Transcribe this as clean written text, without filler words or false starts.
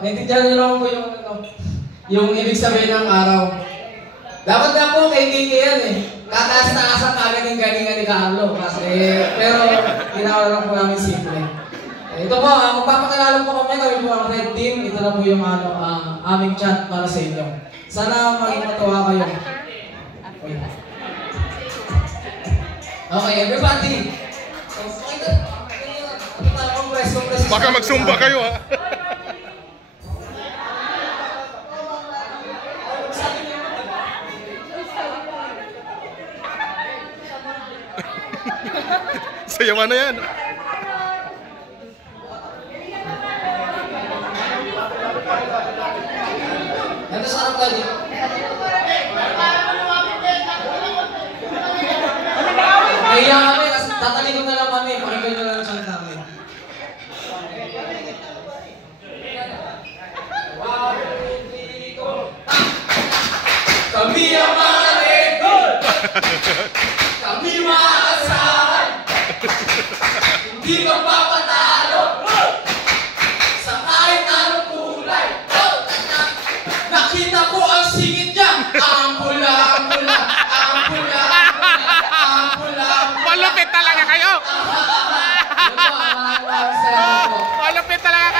Naintindihan niyo naman po yung ibig sabihin ng araw. Dapat na po kay Kiki yan eh. Kataas-taasan kagad yung galingan ni Carlo. Pero ginawa lang po namin simple. Ito po, magpapakilala po kami po ang Red Team. Ito na po yung aming chat para sa inyo. Sana maging matuwa kayo. Okay, everybody. Baka magsumba kayo ha. Sayawan na yan. Ito sa harap tayo. Kaya kami, tatalikod na lang kami. Pakinggan nyo lang siya kami. Kami ang mga Red Team. Kami maasahan. Hindi magpapatalo. Sa kahit anong kulay. Nakita ko ang singit niya. Ang pula, ang pula, ang pula, ang pula. Malupit talaga kayo. Malupit Malupit talaga